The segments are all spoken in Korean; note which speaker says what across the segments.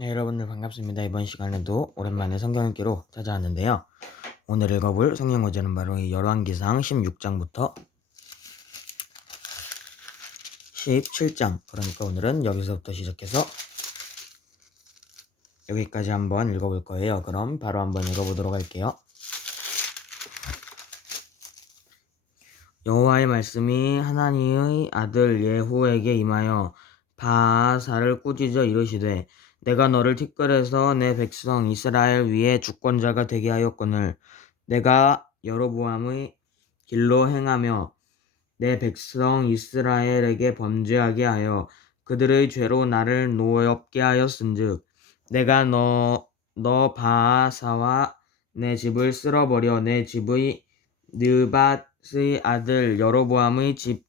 Speaker 1: 네, 여러분들 반갑습니다. 이번 시간에도 오랜만에 성경 읽기로 찾아왔는데요. 오늘 읽어볼 성경 구절은 바로 이 열왕기상 16장부터 17장. 그러니까 오늘은 여기서부터 시작해서 여기까지 한번 읽어볼 거예요. 그럼 바로 한번 읽어보도록 할게요. 여호와의 말씀이 하나님의 아들 예후에게 임하여 바하사를 꾸짖어 이르시되 내가 너를 티끌에서 내 백성 이스라엘 위에 주권자가 되게 하였거늘 내가 여로보암의 길로 행하며 내 백성 이스라엘에게 범죄하게 하여 그들의 죄로 나를 노엽게 하였은즉 내가 너 너 바하사와 내 집을 쓸어버려 내 집의 느밧의 아들 여로보암의 집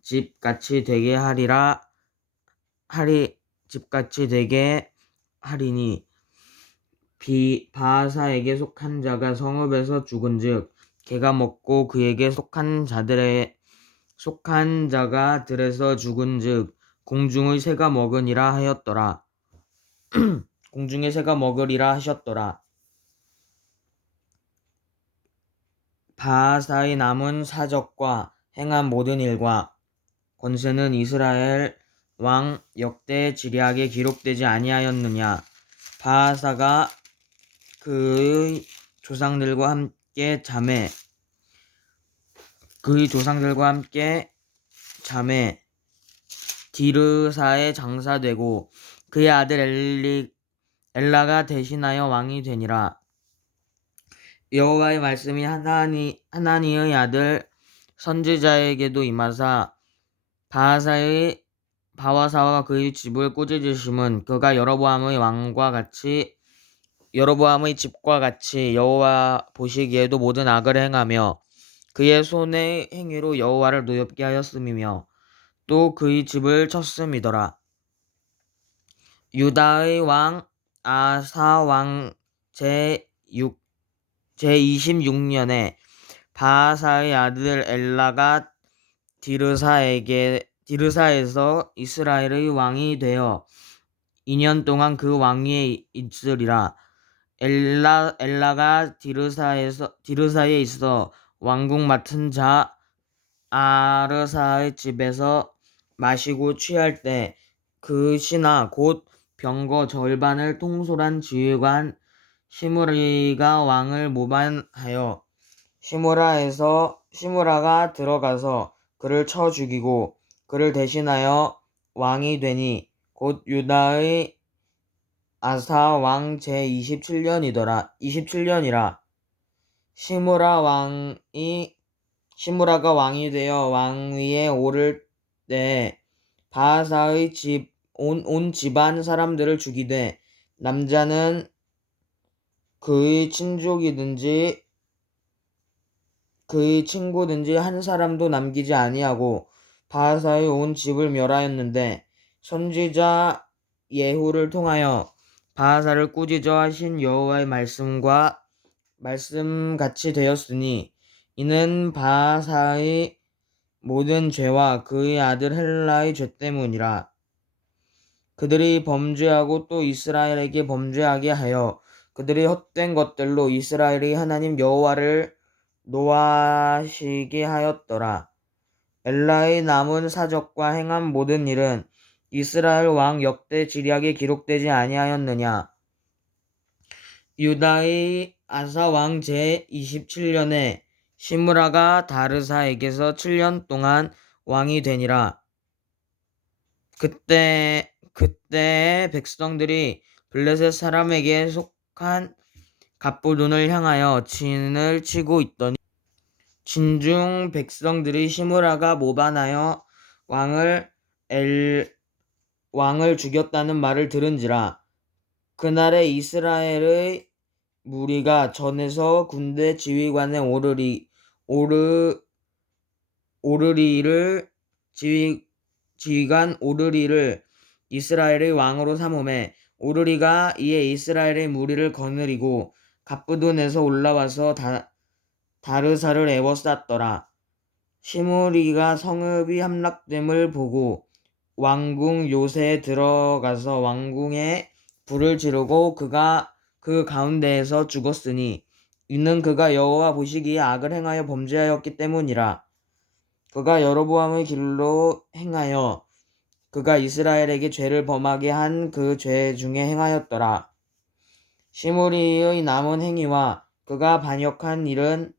Speaker 1: 집같이 되게 하리라 하리 집같이 되게 하리니 비 바하사에게 속한 자가 성읍에서 죽은즉 개가 먹고 그에게 속한 자들의 속한 자가 들에서 죽은즉 공중의 새가 먹으니라 하였더라. 공중의 새가 먹으리라 하셨더라. 바하사의 남은 사적과 행한 모든 일과 권세는 이스라엘 왕 역대 지략에 기록되지 아니하였느냐? 바하사가 그의 조상들과 함께 잠에 그의 조상들과 함께 잠에 디르사에 장사되고 그의 아들 엘리 엘라가 대신하여 왕이 되니라. 여호와의 말씀이 하나니 하나니의 아들 선지자에게도 임하사 바하사의 바와사와 그의 집을 꾸짖으심은 그가 여로보암의 왕과 같이 여로보암의 집과 같이 여호와 보시기에도 모든 악을 행하며 그의 손의 행위로 여호와를 노엽게 하였음이며 또 그의 집을 쳤음이더라. 유다의 왕 아사 왕 제6 제26년에 바하사의 아들 엘라가 디르사에게 디르사에서 이스라엘의 왕이 되어 2년 동안 그 왕위에 있으리라. 엘라 엘라가 디르사에서 디르사에 있어 왕국 맡은 자 아르사의 집에서 마시고 취할 때 그 신하 곧 병거 절반을 통솔한 지휘관 시므리가 왕을 모반하여 시므라에서 시므라가 들어가서 그를 쳐 죽이고 그를 대신하여 왕이 되니 곧 유다의 아사 왕 제27년이더라. 27년이라. 시므라 왕이 시므라가 왕이 되어 왕위에 오를 때 바하사의 집 온 온 집안 사람들을 죽이되 남자는 그의 친족이든지 그의 친구든지 한 사람도 남기지 아니하고 바하사의 온 집을 멸하였는데 선지자 예후를 통하여 바하사를 꾸짖어 하신 여호와의 말씀과 말씀 같이 되었으니 이는 바하사의 모든 죄와 그의 아들 헬라의 죄 때문이라 그들이 범죄하고 또 이스라엘에게 범죄하게 하여 그들이 헛된 것들로 이스라엘이 하나님 여호와를 노하시게 하였더라. 엘라의 남은 사적과 행한 모든 일은 이스라엘 왕 역대 지략에 기록되지 아니하였느냐? 유다의 아사 왕 제 27년에 시므라가 다르사에게서 7년 동안 왕이 되니라. 그때 그때 백성들이 블레셋 사람에게 속한 갑부돈을 향하여 진을 치고 있더니 진중 백성들이 시므라가 모반하여 왕을 엘 왕을 죽였다는 말을 들은지라. 그날에 이스라엘의 무리가 전에서 군대 지휘관에 오르리 오르 오르리를 지휘 지휘관 오르리를 이스라엘의 왕으로 삼음에 오르리가 이에 이스라엘의 무리를 거느리고 갑부돈에서 올라와서 다, 다르사를 에워쌌더라. 시므리가 성읍이 함락됨을 보고 왕궁 요새에 들어가서 왕궁에 불을 지르고 그가 그 가운데에서 죽었으니 이는 그가 여호와 보시기에 악을 행하여 범죄하였기 때문이라 그가 여로보암의 길로 행하여 그가 이스라엘에게 죄를 범하게 한 그 죄 중에 행하였더라 시므리의 남은 행위와 그가 반역한 일은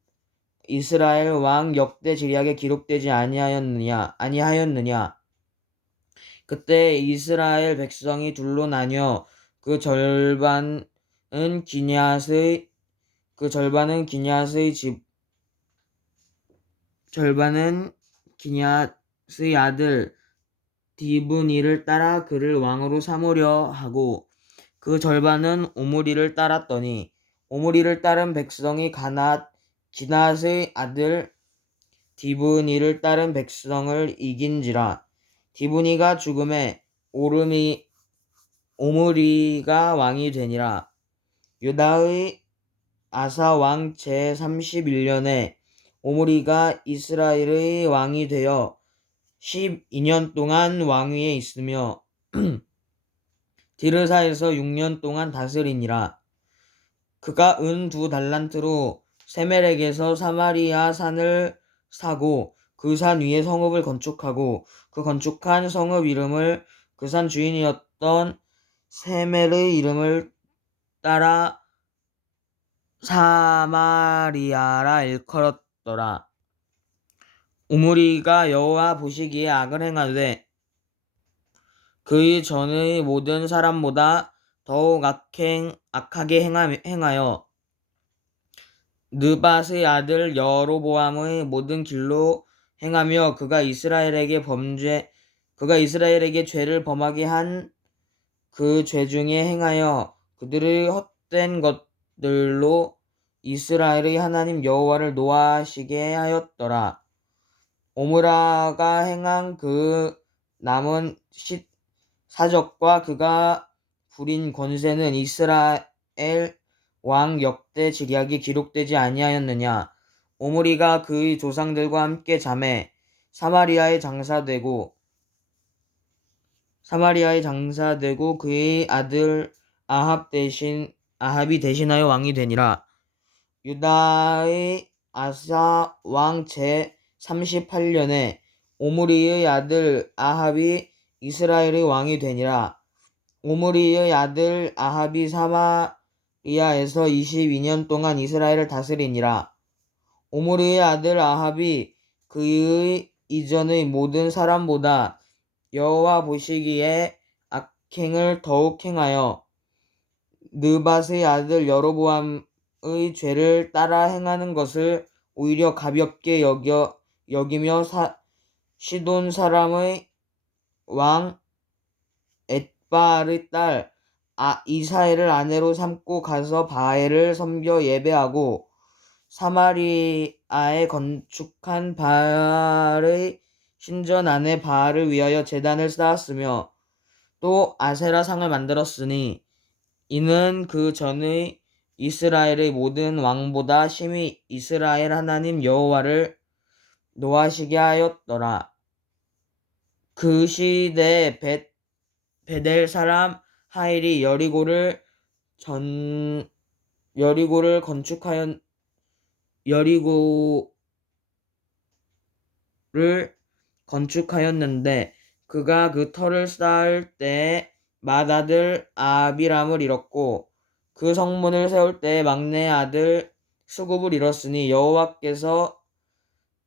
Speaker 1: 이스라엘 왕 역대 지략에 기록되지 아니하였느냐 아니하였느냐? 그때 이스라엘 백성이 둘로 나뉘어 그 절반은 기럇의 그 절반은 기럇의 집 절반은 기럇의 아들 디브니를 따라 그를 왕으로 삼으려 하고 그 절반은 오므리를 따랐더니 오므리를 따른 백성이 가낫 기낫의 아들 디브니를 따른 백성을 이긴지라. 디브니가 죽음에 오르미 오므리가 왕이 되니라. 유다의 아사 왕 제 31년에 오므리가 이스라엘의 왕이 되어 12년 동안 왕위에 있으며 디르사에서 6년 동안 다스리니라. 그가 은 두 달란트로 세멜에게서 사마리아 산을 사고 그 산 위에 성읍을 건축하고 그 건축한 성읍 이름을 그 산 주인이었던 세멜의 이름을 따라 사마리아라 일컬었더라. 우무리가 여호와 보시기에 악을 행하되 그의 전의 모든 사람보다 더욱 악행, 악하게 행하, 행하여 느밧의 아들 여로보암의 모든 길로 행하며 그가 이스라엘에게 범죄 그가 이스라엘에게 죄를 범하게 한 그 죄 중에 행하여 그들의 헛된 것들로 이스라엘의 하나님 여호와를 노하시게 하였더라. 오므라가 행한 그 남은 시, 사적과 그가 부린 권세는 이스라엘 왕 역대 지략이 기록되지 아니하였느냐. 오므리가 그의 조상들과 함께 잠에 사마리아에 장사되고 사마리아에 장사되고 그의 아들 아합 대신 아합이 대신하여 왕이 되니라. 유다의 아사 왕 제 38년에 오므리의 아들 아합이 이스라엘의 왕이 되니라. 오므리의 아들 아합이 사마 리아에서 22년 동안 이스라엘을 다스리니라. 오므리의 아들 아합이 그의 이전의 모든 사람보다 여호와 보시기에 악행을 더욱 행하여 느밧의 아들 여로보암의 죄를 따라 행하는 것을 오히려 가볍게 여겨 여기며 사, 시돈 사람의 왕 엣바알의 딸 아, 이사엘을 아내로 삼고 가서 바알을 섬겨 예배하고 사마리아에 건축한 바알의 신전 안에 바알을 위하여 제단을 쌓았으며 또 아세라 상을 만들었으니 이는 그 전의 이스라엘의 모든 왕보다 심히 이스라엘 하나님 여호와를 노하시게 하였더라. 그 시대에 벳, 베델 사람 하일이 여리고를 전 여리고를 건축하였 여리고를 건축하였는데 그가 그 터를 쌓을 때에 맏아들 아비람을 잃었고 그 성문을 세울 때에 막내 아들 수굽을 잃었으니 여호와께서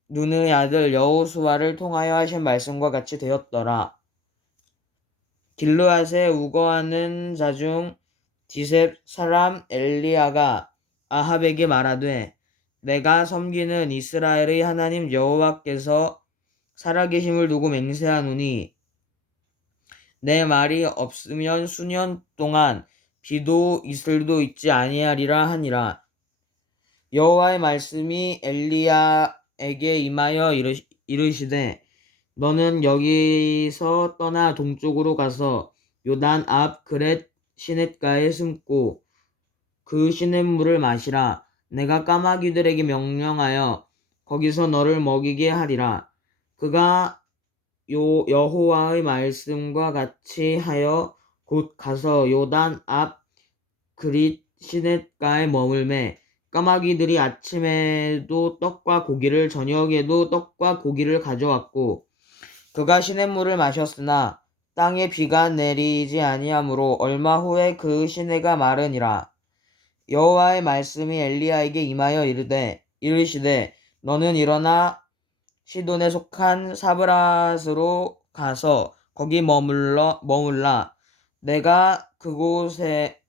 Speaker 1: 눈의 아들 여호수아를 통하여 하신 말씀과 같이 되었더라. 길르앗에 우거하는 자 중 디셉 사람 엘리야가 아합에게 말하되 내가 섬기는 이스라엘의 하나님 여호와께서 살아계심을 두고 맹세하노니 내 말이 없으면 수년 동안 비도 이슬도 있지 아니하리라 하니라. 여호와의 말씀이 엘리야에게 임하여 이르시, 이르시되 너는 여기서 떠나 동쪽으로 가서 요단 앞 그렛 시냇가에 숨고 그 시냇물을 마시라 내가 까마귀들에게 명령하여 거기서 너를 먹이게 하리라. 그가 요 여호와의 말씀과 같이 하여 곧 가서 요단 앞 그릿 시냇가에 머물매 까마귀들이 아침에도 떡과 고기를 저녁에도 떡과 고기를 가져왔고 그가 시냇물을 마셨으나 땅에 비가 내리지 아니하므로 얼마 후에 그 시내가 마르니라. 여호와의 말씀이 엘리야에게 임하여 이르되 이르시되 너는 일어나 시돈에 속한 사브라스로 가서 거기 머물러 머물라. 내가 그곳에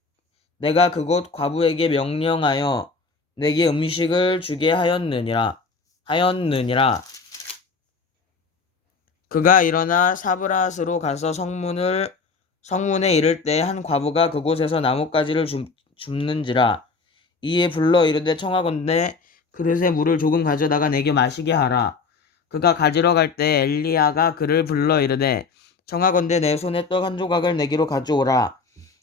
Speaker 1: 내가 그곳 과부에게 명령하여 내게 음식을 주게 하였느니라 하였느니라 그가 일어나 사브라스로 가서 성문을 성문에 이를 때 한 과부가 그곳에서 나뭇가지를 줍, 줍는지라 이에 불러 이르되 청하건대 그릇에 물을 조금 가져다가 내게 마시게 하라. 그가 가지러 갈 때 엘리야가 그를 불러 이르되 청하건대 내 손에 떡 한 조각을 내기로 가져오라.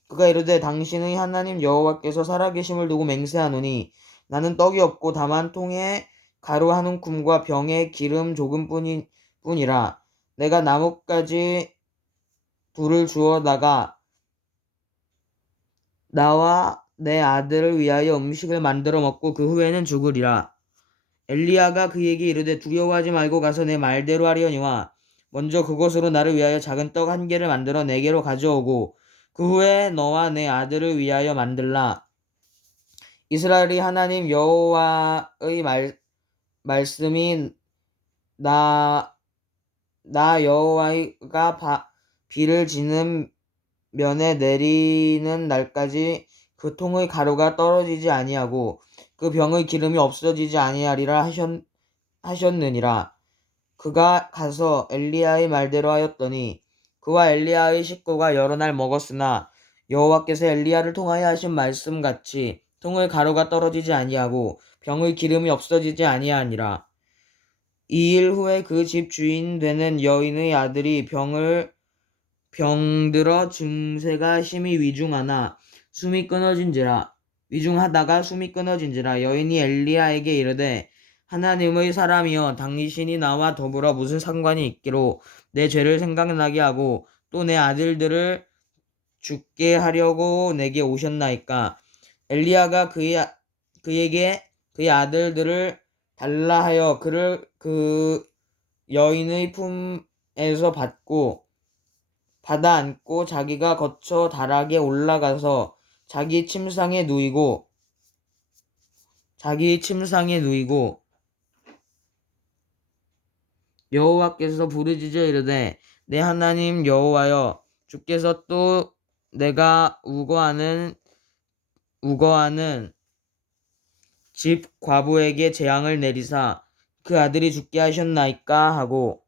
Speaker 1: 그가 이르되 당신의 하나님 여호와께서 살아계심을 두고 맹세하노니 나는 떡이 없고 다만 통에 가루 한 움큼과 병에 기름 조금뿐이 뿐이라 내가 나뭇가지 둘을 주어다가 나와 내 아들을 위하여 음식을 만들어 먹고 그 후에는 죽으리라. 엘리야가 그에게 이르되 두려워하지 말고 가서 내 말대로 하려니와 먼저 그곳으로 나를 위하여 작은 떡 한 개를 만들어 내게로 가져오고 그 후에 너와 내 아들을 위하여 만들라. 이스라엘이 하나님 여호와의 말, 말씀이 나, 나 여호와가 바- 비를 지는 면에 내리는 날까지 그 통의 가루가 떨어지지 아니하고 그 병의 기름이 없어지지 아니하리라 하셨, 하셨느니라. 그가 가서 엘리야의 말대로 하였더니 그와 엘리야의 식구가 여러 날 먹었으나 여호와께서 엘리야를 통하여 하신 말씀 같이 통의 가루가 떨어지지 아니하고 병의 기름이 없어지지 아니하니라. 이 일 후에 그 집 주인 되는 여인의 아들이 병을 병들어 증세가 심히 위중하나 숨이 끊어진지라 위중하다가 숨이 끊어진지라 여인이 엘리야에게 이르되 하나님의 사람이여 당신이 나와 더불어 무슨 상관이 있기로 내 죄를 생각나게 하고 또 내 아들들을 죽게 하려고 내게 오셨나이까? 엘리야가 그의 아- 그에게 그의 아들들을 달라 하여 그를 그 여인의 품에서 받고 받아 안고 자기가 거쳐 다락에 올라가서 자기 침상에 누이고 자기 침상에 누이고 여호와께서 부르짖어 이르되 내 하나님 여호와여 주께서 또 내가 우거하는 우거하는 집 과부에게 재앙을 내리사 그 아들이 죽게 하셨나이까 하고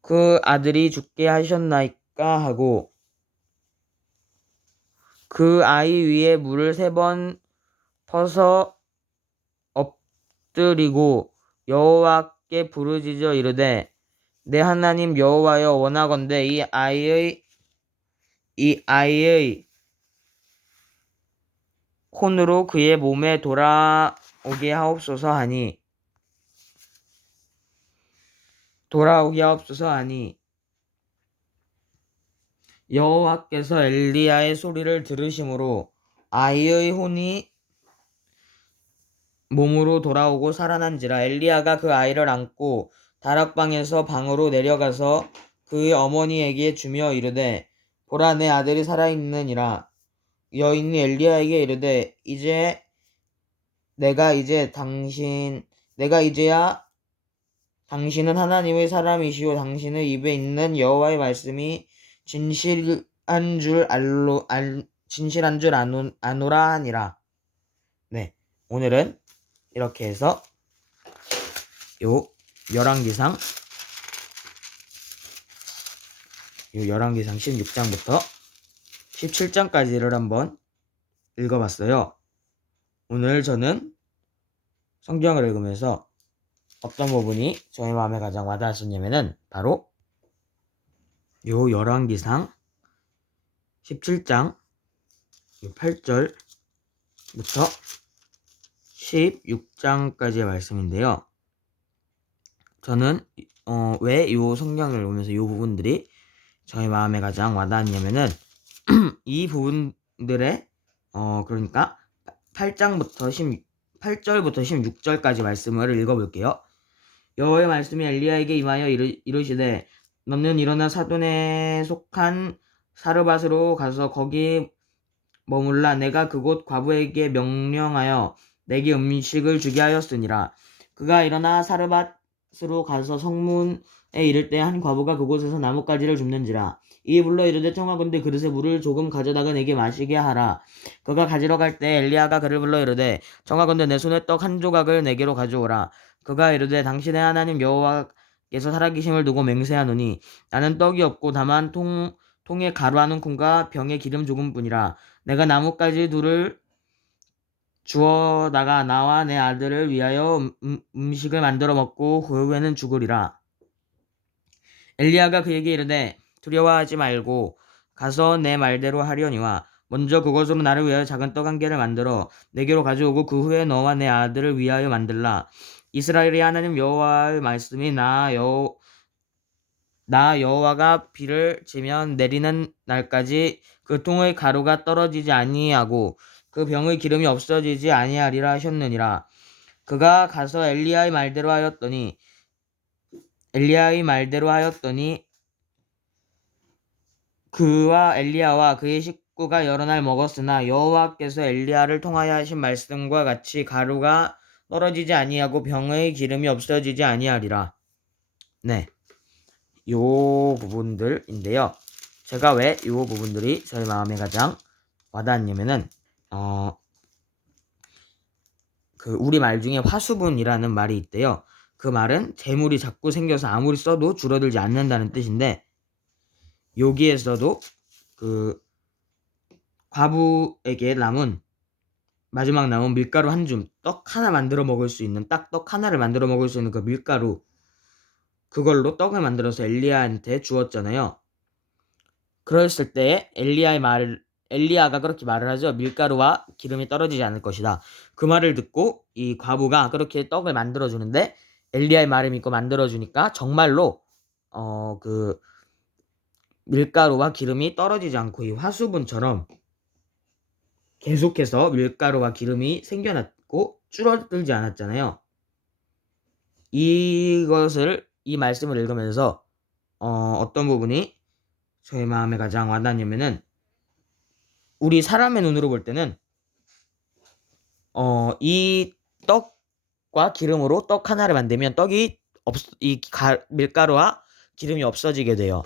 Speaker 1: 그 아들이 죽게 하셨나이까 하고 그 아이 위에 물을 세 번 퍼서 엎드리고 여호와께 부르짖어 이르되 내 하나님 여호와여 원하건대 이 아이의 이 아이의 혼으로 그의 몸에 돌아오게 하옵소서 하니 돌아오게 하옵소서 하니 여호와께서 엘리야의 소리를 들으심으로 아이의 혼이 몸으로 돌아오고 살아난지라 엘리야가 그 아이를 안고 다락방에서 방으로 내려가서 그의 어머니에게 주며 이르되 보라 내 아들이 살아있느니라. 여인이 엘리야에게 이르되 이제 내가 이제 당신 내가 이제야 당신은 하나님의 사람이시오 당신의 입에 있는 여호와의 말씀이 진실한 줄 알로 알 진실한 줄 아노, 아노라 하니라. 네. 오늘은 이렇게 해서 요 열왕기상 요 열왕기상 16장부터 17장까지를 한번 읽어봤어요. 오늘 저는 성경을 읽으면서 어떤 부분이 저의 마음에 가장 와닿았었냐면은 바로 요 열왕기상 17장 8절부터 16장까지의 말씀인데요. 저는 어, 왜 요 성경을 보면서 요 부분들이 저의 마음에 가장 와닿았냐면은 이 부분들의 어 그러니까 8장부터 16 8절부터 16절까지 말씀을 읽어볼게요. 여호와의 말씀이 엘리야에게 임하여 이르, 이르 시되 너는 일어나 사돈에 속한 사르밧으로 가서 거기 머물라. 내가 그곳 과부에게 명령하여 내게 음식을 주게 하였으니라. 그가 일어나 사르밧으로 가서 성문에 이를 때 한 과부가 그곳에서 나뭇가지를 줍는지라 이에 불러 이르되 청하건대 그릇에 물을 조금 가져다가 내게 마시게 하라. 그가 가지러 갈 때 엘리야가 그를 불러 이르되 청하건대 내 손에 떡 한 조각을 내게로 가져오라. 그가 이르되 당신의 하나님 여호와께서 살아계심을 두고 맹세하노니 나는 떡이 없고 다만 통 통에 가루 한 움큼과 병에 기름 조금뿐이라. 내가 나뭇가지 둘을 주어 다가 나와 내 아들을 위하여 음, 음, 음식을 만들어 먹고 그 후에는 죽으리라. 엘리야가 그에게 이르되 두려워하지 말고 가서 내 말대로 하려니와 먼저 그것으로 나를 위하여 작은 떡 한 개를 만들어 내게로 가져오고 그 후에 너와 내 아들을 위하여 만들라 이스라엘의 하나님 여호와의 말씀이 나 여, 나 여호와가 비를 지면 내리는 날까지 그 통의 가루가 떨어지지 아니하고 그 병의 기름이 없어지지 아니하리라 하셨느니라. 그가 가서 엘리야의 말대로 하였더니 엘리야의 말대로 하였더니 그와 엘리야와 그의 식구가 여러 날 먹었으나 여호와께서 엘리야를 통하여 하신 말씀과 같이 가루가 떨어지지 아니하고 병의 기름이 없어지지 아니하리라. 네. 요 부분들인데요. 제가 왜 요 부분들이 저희 마음에 가장 와닿았냐면은 어, 그 우리 말 중에 화수분이라는 말이 있대요. 그 말은 재물이 자꾸 생겨서 아무리 써도 줄어들지 않는다는 뜻인데 여기에서도 그 과부에게 남은 마지막 남은 밀가루 한 줌, 떡 하나 만들어 먹을 수 있는 딱 떡 하나를 만들어 먹을 수 있는 그 밀가루 그걸로 떡을 만들어서 엘리야한테 주었잖아요. 그랬을 때 엘리야의 말 엘리야가 그렇게 말을 하죠. 밀가루와 기름이 떨어지지 않을 것이다. 그 말을 듣고 이 과부가 그렇게 떡을 만들어 주는데 엘리야의 말을 믿고 만들어 주니까 정말로 어그 밀가루와 기름이 떨어지지 않고 이 화수분처럼 계속해서 밀가루와 기름이 생겨났고 줄어들지 않았잖아요. 이것을 이 말씀을 읽으면서 어, 어떤 부분이 저의 마음에 가장 와닿냐면은 우리 사람의 눈으로 볼 때는 어, 이 떡과 기름으로 떡 하나를 만들면 떡이 없, 이 가, 밀가루와 기름이 없어지게 돼요.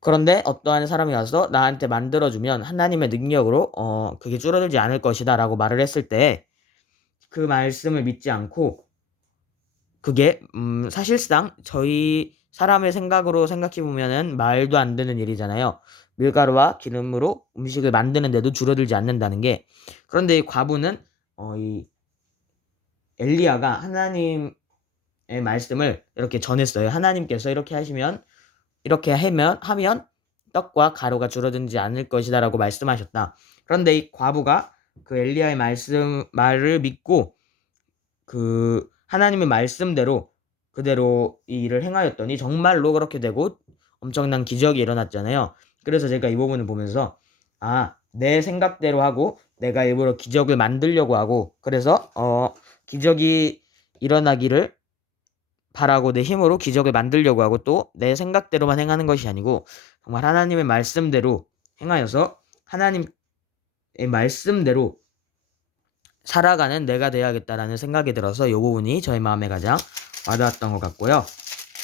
Speaker 1: 그런데 어떠한 사람이 와서 나한테 만들어주면 하나님의 능력으로 어, 그게 줄어들지 않을 것이다 라고 말을 했을 때 그 말씀을 믿지 않고 그게 음, 사실상 저희 사람의 생각으로 생각해 보면은 말도 안 되는 일이잖아요. 밀가루와 기름으로 음식을 만드는데도 줄어들지 않는다는 게 그런데 이 과부는 어, 이 엘리야가 하나님의 말씀을 이렇게 전했어요. 하나님께서 이렇게 하시면 이렇게 하면 하면 떡과 가루가 줄어들지 않을 것이다 라고 말씀하셨다. 그런데 이 과부가 그 엘리야의 말씀 말을 믿고 그 하나님의 말씀대로 그대로 이 일을 행하였더니 정말로 그렇게 되고 엄청난 기적이 일어났잖아요. 그래서 제가 이 부분을 보면서 아, 내 생각대로 하고 내가 일부러 기적을 만들려고 하고 그래서 어 기적이 일어나기를 바라고 내 힘으로 기적을 만들려고 하고 또 내 생각대로만 행하는 것이 아니고 정말 하나님의 말씀대로 행하여서 하나님의 말씀대로 살아가는 내가 되어야겠다라는 생각이 들어서 이 부분이 저희 마음에 가장 와닿았던 것 같고요.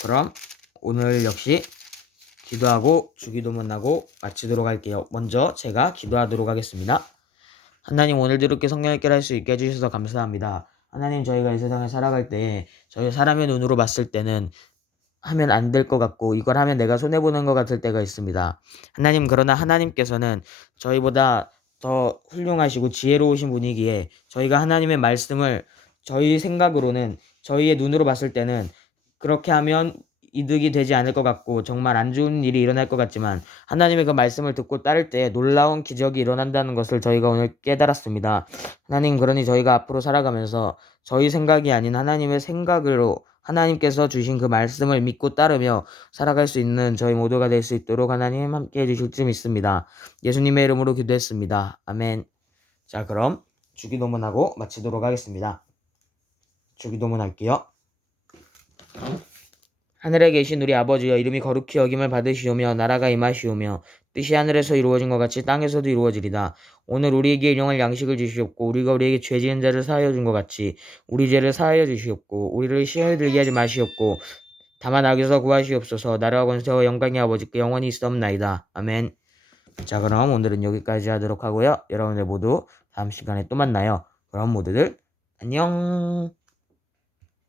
Speaker 1: 그럼 오늘 역시 기도하고 주기도문 하고 마치도록 할게요. 먼저 제가 기도하도록 하겠습니다. 하나님 오늘도 이렇게 성령 있게 할 수 있게 해주셔서 감사합니다. 하나님 저희가 이 세상에 살아갈 때 저희 사람의 눈으로 봤을 때는 하면 안 될 것 같고 이걸 하면 내가 손해 보는 것 같을 때가 있습니다. 하나님 그러나 하나님께서는 저희보다 더 훌륭하시고 지혜로우신 분이기에 저희가 하나님의 말씀을 저희 생각으로는 저희의 눈으로 봤을 때는 그렇게 하면 이득이 되지 않을 것 같고 정말 안 좋은 일이 일어날 것 같지만 하나님의 그 말씀을 듣고 따를 때 놀라운 기적이 일어난다는 것을 저희가 오늘 깨달았습니다. 하나님 그러니 저희가 앞으로 살아가면서 저희 생각이 아닌 하나님의 생각으로 하나님께서 주신 그 말씀을 믿고 따르며 살아갈 수 있는 저희 모두가 될 수 있도록 하나님 함께 해주실 줄 믿습니다. 예수님의 이름으로 기도했습니다. 아멘. 자, 그럼 주기도문하고 마치도록 하겠습니다. 주기도문 할게요. 하늘에 계신 우리 아버지여 이름이 거룩히 여김을 받으시오며 나라가 임하시오며 뜻이 하늘에서 이루어진 것 같이 땅에서도 이루어지리다. 오늘 우리에게 일용할 양식을 주시옵고 우리가 우리에게 죄 지은 자를 사하여 준 것 같이 우리 죄를 사하여 주시옵고 우리를 시험에 들게 하지 마시옵고 다만 악에서 구하시옵소서 나라와 권세와 영광이 아버지께 영원히 있사옵나이다. 아멘. 자 그럼 오늘은 여기까지 하도록 하고요. 여러분들 모두 다음 시간에 또 만나요. 그럼 모두들 안녕.